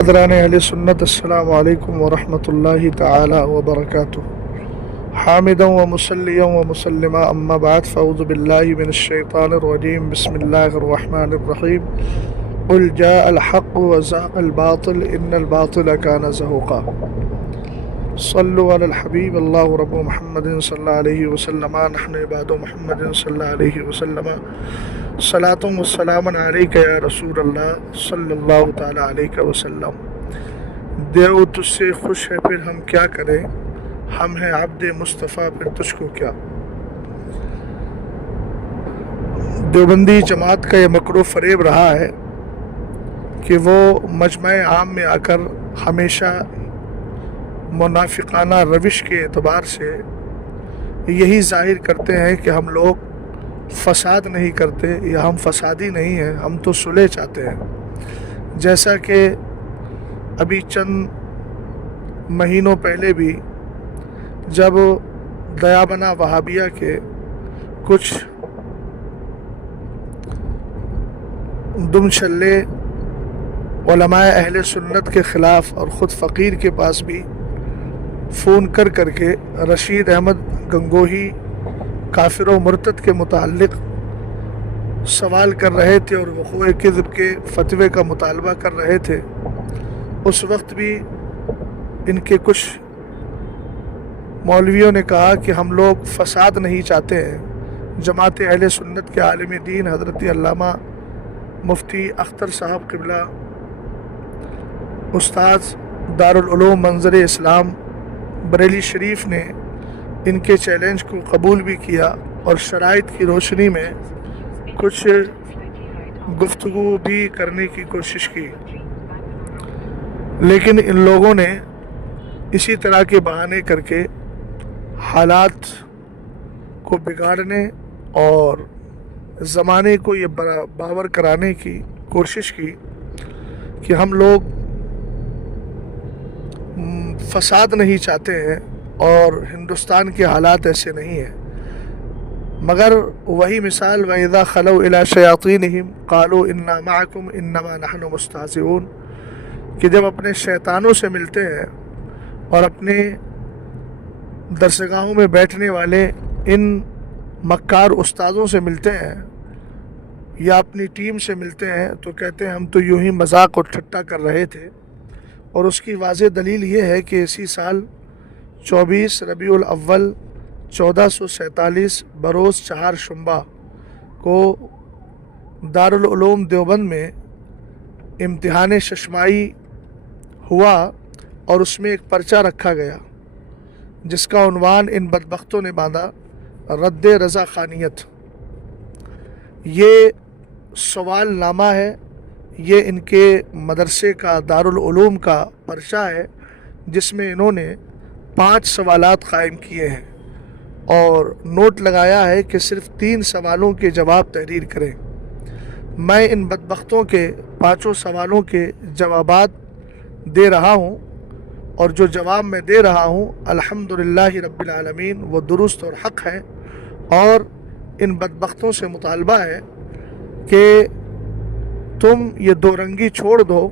حضران اہل سنت، السلام علیکم ورحمۃ اللہ تعالی وبرکاتہ۔ حامدا و مسلیا و مسلما، اما بعد، فاعوذ باللہ من الشیطان الرجیم، بسم اللہ الرحمن الرحیم۔ قل جاء الحق وزهق الباطل ان الباطل كان زهوقا۔ صلوا علی الحبیب اللہ رب محمد صلی اللہ علیہ وسلم، نحن عباد محمد صلی اللہ علیہ وسلم، صلاۃ و سلام علیک یا رسول اللہ صلی اللہ تعالی علیہ وسلم۔ دیو تجھ سے خوش ہے پھر ہم کیا کریں، ہم ہیں عبد مصطفیٰ پھر تجھ کو کیا۔ دیوبندی جماعت کا یہ مکر و فریب رہا ہے کہ وہ مجمع عام میں آ کر ہمیشہ منافقانہ روش کے اعتبار سے یہی ظاہر کرتے ہیں کہ ہم لوگ فساد نہیں کرتے یا ہم فسادی نہیں ہیں، ہم تو صلح چاہتے ہیں۔ جیسا کہ ابھی چند مہینوں پہلے بھی جب دیابنا وہابیہ کے کچھ دم چھلے علماء اہل سنت کے خلاف اور خود فقیر کے پاس بھی فون کر کے رشید احمد گنگوہی کافر و مرتد کے متعلق سوال کر رہے تھے اور وقوع کذب کے فتوے کا مطالبہ کر رہے تھے، اس وقت بھی ان کے کچھ مولویوں نے کہا کہ ہم لوگ فساد نہیں چاہتے ہیں۔ جماعت اہل سنت کے عالم دین حضرت علامہ مفتی اختر صاحب قبلہ، استاذ دارالعلوم منظر اسلام بریلی شریف نے ان کے چیلنج کو قبول بھی کیا اور شرائط کی روشنی میں کچھ گفتگو بھی کرنے کی کوشش کی، لیکن ان لوگوں نے اسی طرح کے بہانے کر کے حالات کو بگاڑنے اور زمانے کو یہ باور کرانے کی کوشش کی کہ ہم لوگ فساد نہیں چاہتے ہیں اور ہندوستان کے حالات ایسے نہیں ہیں، مگر وہی مثال وَإِذَا خَلَوْا إِلَىٰ شَيَاطِينِهِمْ قَالُوا إِنَّا مَعَكُمْ إِنَّمَا نَحْنُ مُسْتَهْزِئُونَ، کہ جب اپنے شیطانوں سے ملتے ہیں اور اپنے درسگاہوں میں بیٹھنے والے ان مکار استاذوں سے ملتے ہیں یا اپنی ٹیم سے ملتے ہیں تو کہتے ہیں ہم تو یوں ہی مذاق اور ٹھٹا کر رہے تھے۔ اور اس کی واضح دلیل یہ ہے کہ اسی سال 24 ربیع الاول 1447 بروز چہار شنبہ کو دارالعلوم دیوبند میں امتحان ششمائی ہوا اور اس میں ایک پرچہ رکھا گیا جس کا عنوان ان بدبختوں نے باندھا رد رضا خانیت۔ یہ سوال نامہ ہے، یہ ان کے مدرسے کا دارالعلوم کا پرچہ ہے جس میں انہوں نے 5 سوالات قائم کیے ہیں اور نوٹ لگایا ہے کہ صرف 3 سوالوں کے جواب تحریر کریں۔ میں ان بدبختوں کے 5 سوالوں کے جوابات دے رہا ہوں اور جو جواب میں دے رہا ہوں الحمدللہ رب العالمین وہ درست اور حق ہے، اور ان بدبختوں سے مطالبہ ہے کہ تم یہ دو رنگی چھوڑ دو،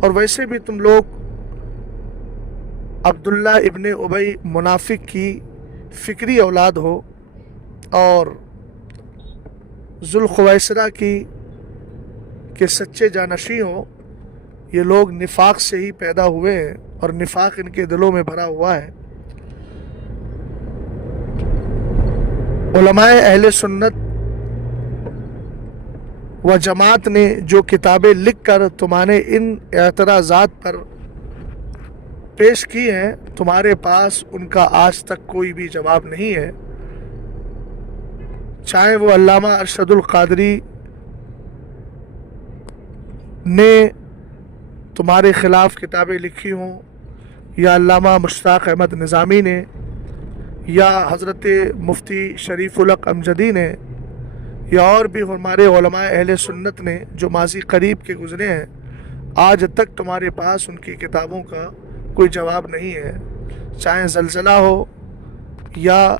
اور ویسے بھی تم لوگ عبداللہ ابن ابی منافق کی فکری اولاد ہو اور ذوالخویسرہ کی کہ سچے جانشین ہو۔ یہ لوگ نفاق سے ہی پیدا ہوئے ہیں اور نفاق ان کے دلوں میں بھرا ہوا ہے۔ علماء اہل سنت و جماعت نے جو کتابیں لکھ کر تمہارے ان اعتراضات پر پیش کی ہیں، تمہارے پاس ان کا آج تک کوئی بھی جواب نہیں ہے۔ چاہے وہ علامہ ارشد القادری نے تمہارے خلاف کتابیں لکھی ہوں، یا علامہ مشتاق احمد نظامی نے، یا حضرت مفتی شریف الحق امجدی نے، یا اور بھی ہمارے علماء اہل سنت نے جو ماضی قریب کے گزرے ہیں، آج تک تمہارے پاس ان کی کتابوں کا کوئی جواب نہیں ہے۔ چاہے زلزلہ ہو یا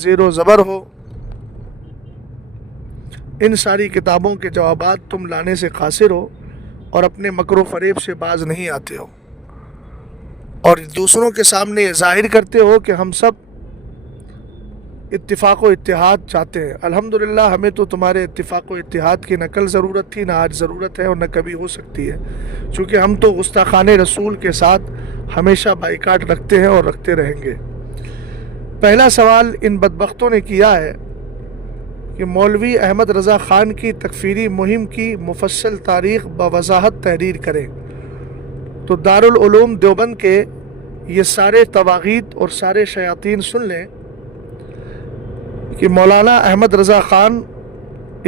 زیر و زبر ہو، ان ساری کتابوں کے جوابات تم لانے سے قاصر ہو، اور اپنے مکر و فریب سے باز نہیں آتے ہو اور دوسروں کے سامنے یہ ظاہر کرتے ہو کہ ہم سب اتفاق و اتحاد چاہتے ہیں۔ الحمدللہ ہمیں تو تمہارے اتفاق و اتحاد کی نہ کل ضرورت تھی، نہ آج ضرورت ہے اور نہ کبھی ہو سکتی ہے، چونکہ ہم تو گستاخان رسول کے ساتھ ہمیشہ بائیکاٹ رکھتے ہیں اور رکھتے رہیں گے۔ پہلا سوال ان بدبختوں نے کیا ہے کہ مولوی احمد رضا خان کی تکفیری مہم کی مفصل تاریخ بوضاحت تحریر کریں۔ تو دارالعلوم دیوبند کے یہ سارے طواغیت اور سارے شیاطین سن لیں کہ مولانا احمد رضا خان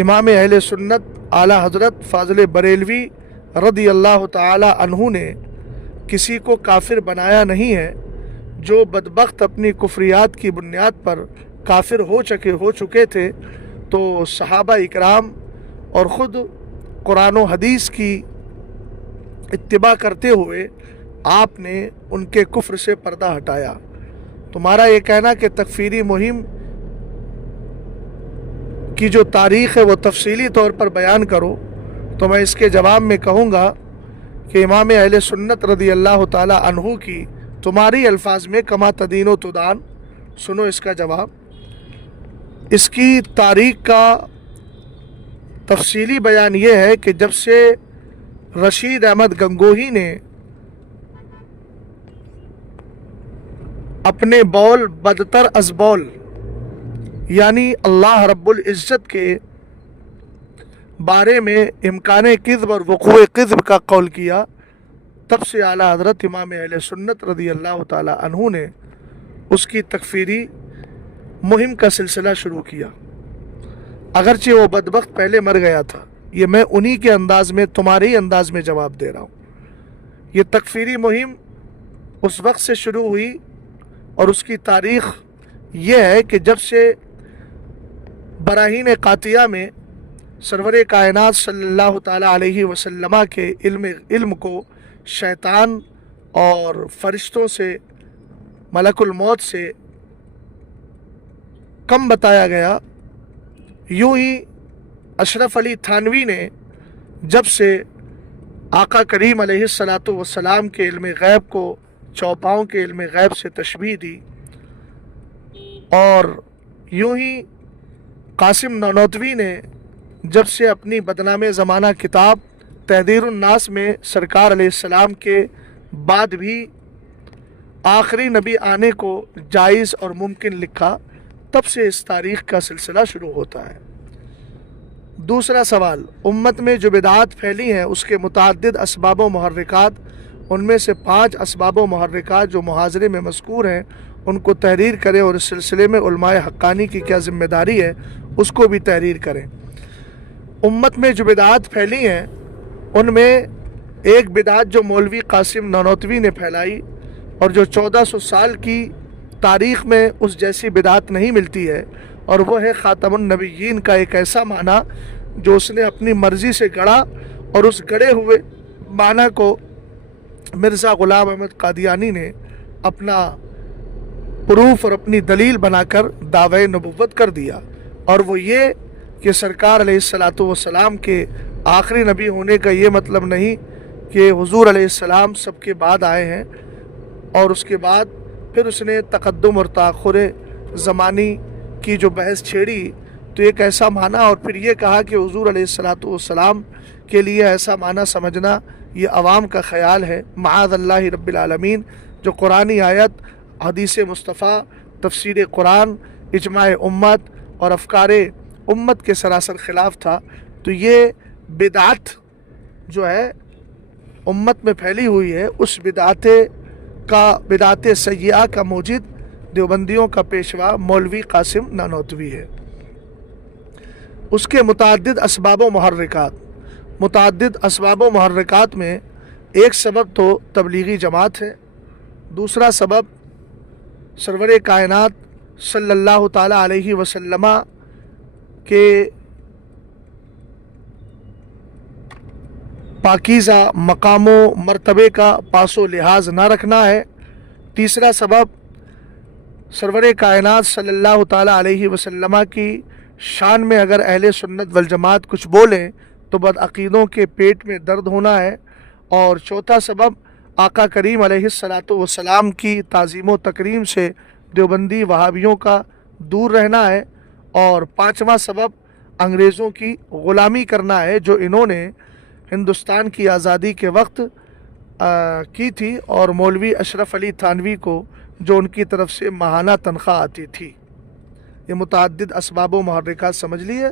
امام اہل سنت اعلیٰ حضرت فاضل بریلوی رضی اللہ تعالی عنہ نے کسی کو کافر بنایا نہیں ہے۔ جو بدبخت اپنی کفریات کی بنیاد پر کافر ہو چکے تھے تو صحابہ اکرام اور خود قرآن و حدیث کی اتباع کرتے ہوئے آپ نے ان کے کفر سے پردہ ہٹایا۔ تمہارا یہ کہنا کہ تکفیری مہم کی جو تاریخ ہے وہ تفصیلی طور پر بیان کرو، تو میں اس کے جواب میں کہوں گا کہ امام اہل سنت رضی اللہ تعالی عنہ کی تمہاری الفاظ میں کما تدین و تدان، سنو اس کا جواب۔ اس کی تاریخ کا تفصیلی بیان یہ ہے کہ جب سے رشید احمد گنگوہی نے اپنے بول بدتر از بول یعنی اللہ رب العزت کے بارے میں امکان کذب اور وقوع کذب کا قول کیا، تب سے اعلیٰ حضرت امام اہل سنت رضی اللہ تعالی عنہ نے اس کی تکفیری مہم کا سلسلہ شروع کیا۔ اگرچہ وہ بدبخت پہلے مر گیا تھا، یہ میں انہی کے انداز میں تمہارے ہی انداز میں جواب دے رہا ہوں۔ یہ تکفیری مہم اس وقت سے شروع ہوئی اور اس کی تاریخ یہ ہے کہ جب سے براہین قاطعہ میں سرور کائنات صلی اللہ تعالی علیہ وسلم کے علم کو شیطان اور فرشتوں سے، ملک الموت سے کم بتایا گیا، یوں ہی اشرف علی تھانوی نے جب سے آقا کریم علیہ الصلاۃ والسلام کے علم غیب کو چوپاؤں کے علم غیب سے تشبیہ دی، اور یوں ہی قاسم نانوتوی نے جب سے اپنی بدنام زمانہ کتاب تحذیر الناس میں سرکار علیہ السلام کے بعد بھی آخری نبی آنے کو جائز اور ممکن لکھا، تب سے اس تاریخ کا سلسلہ شروع ہوتا ہے۔ دوسرا سوال، امت میں جو بدعات پھیلی ہیں اس کے متعدد اسباب و محرکات، ان میں سے 5 اسباب و محرکات جو محاضرے میں مذکور ہیں ان کو تحریر کریں، اور اس سلسلے میں علماء حقانی کی کیا ذمہ داری ہے اس کو بھی تحریر کریں۔ امت میں جو بدعات پھیلی ہیں ان میں ایک بدعت جو مولوی قاسم نانوتوی نے پھیلائی اور جو 1400 سال کی تاریخ میں اس جیسی بدعت نہیں ملتی ہے، اور وہ ہے خاتم النبیین کا ایک ایسا معنی جو اس نے اپنی مرضی سے گڑھا، اور اس گڑھے ہوئے معنی کو مرزا غلام احمد قادیانی نے اپنا پروف اور اپنی دلیل بنا کر دعوی نبوت کر دیا، اور وہ یہ کہ سرکار علیہ الصلاۃ والسلام کے آخری نبی ہونے کا یہ مطلب نہیں کہ حضور علیہ السلام سب کے بعد آئے ہیں، اور اس کے بعد پھر اس نے تقدم اور تاخر زمانی کی جو بحث چھیڑی تو ایک ایسا معنی، اور پھر یہ کہا کہ حضور علیہ الصلاۃ والسلام کے لیے ایسا معنی سمجھنا یہ عوام کا خیال ہے، معاذ اللہ رب العالمین۔ جو قرآنی آیت، حدیث مصطفیٰ، تفسیر قرآن، اجماع امت اور افکار امت کے سراسر خلاف تھا، تو یہ بدعت جو ہے امت میں پھیلی ہوئی ہے، اس بدعت سیئہ کا موجد دیوبندیوں کا پیشوا مولوی قاسم نانوتوی ہے۔ اس کے متعدد اسباب و محرکات میں ایک سبب تو تبلیغی جماعت ہے، دوسرا سبب سرور کائنات صلی اللہ تعالی علیہ وسلم کے پاکیزہ مقام و مرتبے کا پاس و لحاظ نہ رکھنا ہے، تیسرا سبب سرور کائنات صلی اللہ تعالی علیہ وسلم کی شان میں اگر اہل سنت والجماعت کچھ بولیں تو بدعقیدوں کے پیٹ میں درد ہونا ہے، اور چوتھا سبب آقا کریم علیہ الصلاۃ والسلام کی تعظیم و تکریم سے دیوبندی وہابیوں کا دور رہنا ہے، اور پانچواں سبب انگریزوں کی غلامی کرنا ہے جو انہوں نے ہندوستان کی آزادی کے وقت کی تھی، اور مولوی اشرف علی تھانوی کو جو ان کی طرف سے ماہانہ تنخواہ آتی تھی۔ یہ متعدد اسباب و محرکات سمجھ لیے۔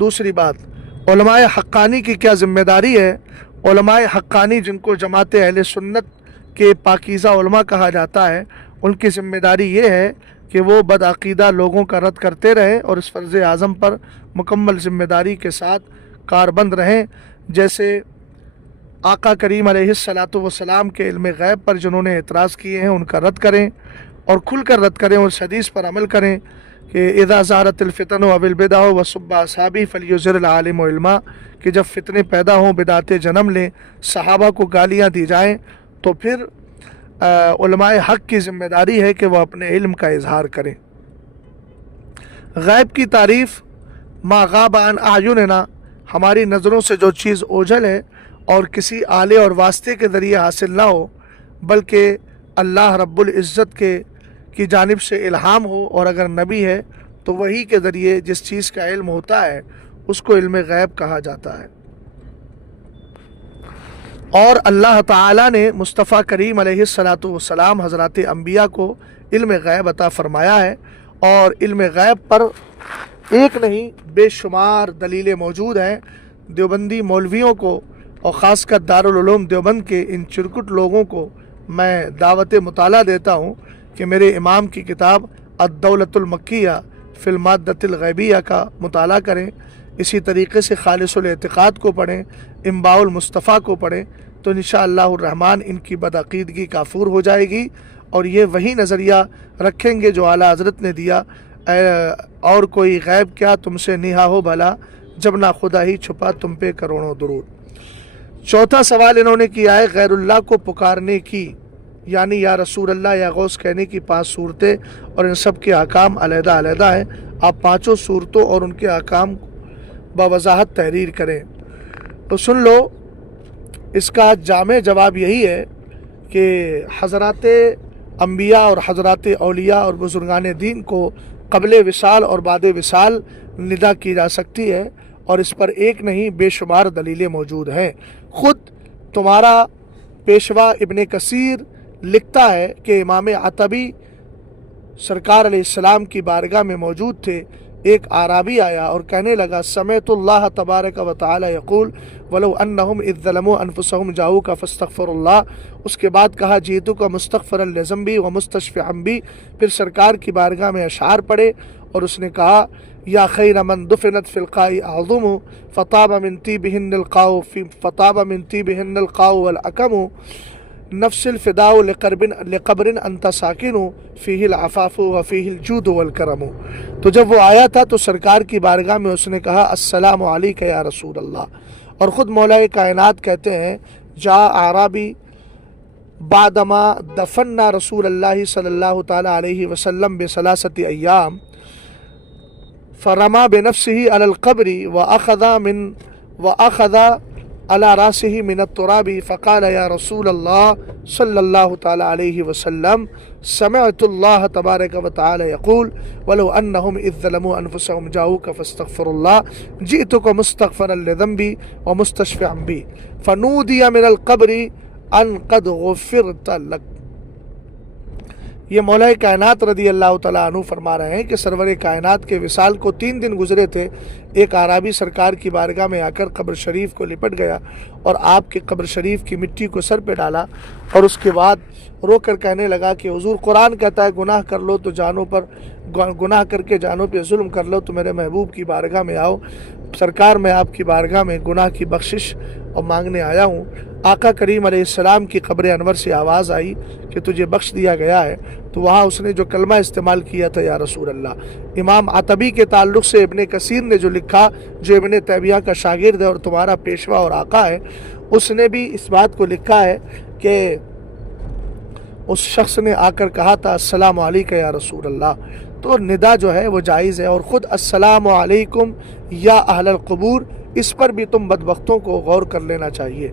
دوسری بات، علماء حقانی کی کیا ذمہ داری ہے؟ علماء حقانی جن کو جماعت اہل سنت کے پاکیزہ علماء کہا جاتا ہے، ان کی ذمہ داری یہ ہے کہ وہ بدعقیدہ لوگوں کا رد کرتے رہیں اور اس فرض اعظم پر مکمل ذمہ داری کے ساتھ کاربند رہیں، جیسے آقا کریم علیہ الصلاۃ والسلام کے علم غیب پر جنہوں نے اعتراض کیے ہیں ان کا رد کریں، اور کھل کر رد کریں، اور اس حدیث پر عمل کریں کہ اذا ظہرت الفتن و البدع وسب اصحابی فلیظہر العالم علما، کہ جب فتنے پیدا ہوں، بدعتیں جنم لیں، صحابہ کو گالیاں دی جائیں، تو پھر علماء حق کی ذمہ داری ہے کہ وہ اپنے علم کا اظہار کریں۔ غیب کی تعریف ما غاب عن اعیننا، ہماری نظروں سے جو چیز اوجھل ہے اور کسی آلے اور واسطے کے ذریعے حاصل نہ ہو، بلکہ اللہ رب العزت کی جانب سے الہام ہو، اور اگر نبی ہے تو وہی کے ذریعے جس چیز کا علم ہوتا ہے اس کو علم غیب کہا جاتا ہے۔ اور اللہ تعالیٰ نے مصطفیٰ کریم علیہ الصلاۃ والسلام حضرات انبیاء کو علم غیب عطا فرمایا ہے، اور علم غیب پر ایک نہیں بے شمار دلیلیں موجود ہیں۔ دیوبندی مولویوں کو اور خاص کر دارالعلوم دیوبند کے ان چرکٹ لوگوں کو میں دعوت مطالعہ دیتا ہوں کہ میرے امام کی کتاب الدولۃ المکیہ فی المادۃ الغیبیہ کا مطالعہ کریں، اسی طریقے سے خالص الاعتقاد کو پڑھیں، انباء المصطفیٰ کو پڑھیں، تو انشاءاللہ الرحمن ان کی بدعقیدگی کافور ہو جائے گی، اور یہ وہی نظریہ رکھیں گے جو اعلیٰ حضرت نے دیا، اور کوئی غیب کیا تم سے نہا ہو بھلا، جب نہ خدا ہی چھپا تم پہ کروڑوں درود۔ چوتھا سوال انہوں نے کیا ہے غیر اللہ کو پکارنے کی، یعنی یا رسول اللہ یا غوث کہنے کی 5 صورتیں، اور ان سب کے احکام علیحدہ علیحدہ ہیں، آپ 5 صورتوں اور ان کے احکام بوضاحت تحریر کریں۔ تو سن لو، اس کا جامع جواب یہی ہے کہ حضرات انبیاء اور حضرات اولیاء اور بزرگان دین کو قبل وصال اور بعد وصال ندا کی جا سکتی ہے، اور اس پر ایک نہیں بے شمار دلیلیں موجود ہیں۔ خود تمہارا پیشوا ابن کثیر لکھتا ہے کہ امام عتبی سرکار علیہ السلام کی بارگاہ میں موجود تھے، ایک اعرابی آیا اور کہنے لگا سمعت اللہ تبارک و تعالی یقول ولو انہم اذ ظلموا انفسہم جاؤک فاستغفر اللہ، اس کے بعد کہا جئتک مستغفرا لذنبی ومستشفعا بی، پھر سرکار کی بارگاہ میں اشعار پڑھے، اور اس نے کہا یا خیر من دفنت فی القاء اعظم فطاب من طیبہن القاء والعکم نفس الفداء لقبر انت ساکن فیہ العفاف وفیہ الجود والکرم۔ تو جب وہ آیا تھا تو سرکار کی بارگاہ میں اس نے کہا السلام علیک یا رسول اللہ، اور خود مولا کائنات کہتے ہیں جا اعرابی بعدما دفننا رسول اللہ صلی اللہ تعالی علیہ وسلم بثلاثۃ ایام فرما بنفسه على القبر واخذ على راسه من التراب فقال يا رسول الله صلى الله تعالى عليه وسلم سمعت الله تبارك وتعالى يقول ولو انهم اذ ظلموا انفسهم جاءوك فاستغفروا الله جئتك مستغفرا لذنبي ومستشفعا بي فنودي من القبر ان قد غفرت لك۔ یہ مولا کائنات رضی اللہ تعالیٰ عنہ فرما رہے ہیں کہ سرور کائنات کے وصال کو 3 دن گزرے تھے، ایک اعرابی سرکار کی بارگاہ میں آ کر قبر شریف کو لپٹ گیا اور آپ کے قبر شریف کی مٹی کو سر پہ ڈالا، اور اس کے بعد رو کر کہنے لگا کہ حضور قرآن کہتا ہے گناہ کر لو تو جانوں پر گناہ کر کے جانوں پہ ظلم کر لو، تو میرے محبوب کی بارگاہ میں آؤ، سرکار میں آپ کی بارگاہ میں گناہ کی بخشش اور مانگنے آیا ہوں۔ آقا کریم علیہ السلام کی قبر انور سے آواز آئی کہ تجھے بخش دیا گیا ہے، تو وہاں اس نے جو کلمہ استعمال کیا تھا یا رسول اللہ۔ امام عتبی کے تعلق سے ابن کثیر نے جو لکھا، جو ابن تیمیہ کا شاگرد ہے اور تمہارا پیشوا اور آقا ہے، اس نے بھی اس بات کو لکھا ہے کہ اس شخص نے آ کر کہا تھا السلام علیکم یا رسول اللہ، تو ندا جو ہے وہ جائز ہے، اور خود السلام علیکم یا اہل القبور، اس پر بھی تم بدبختوں کو غور کر لینا چاہیے۔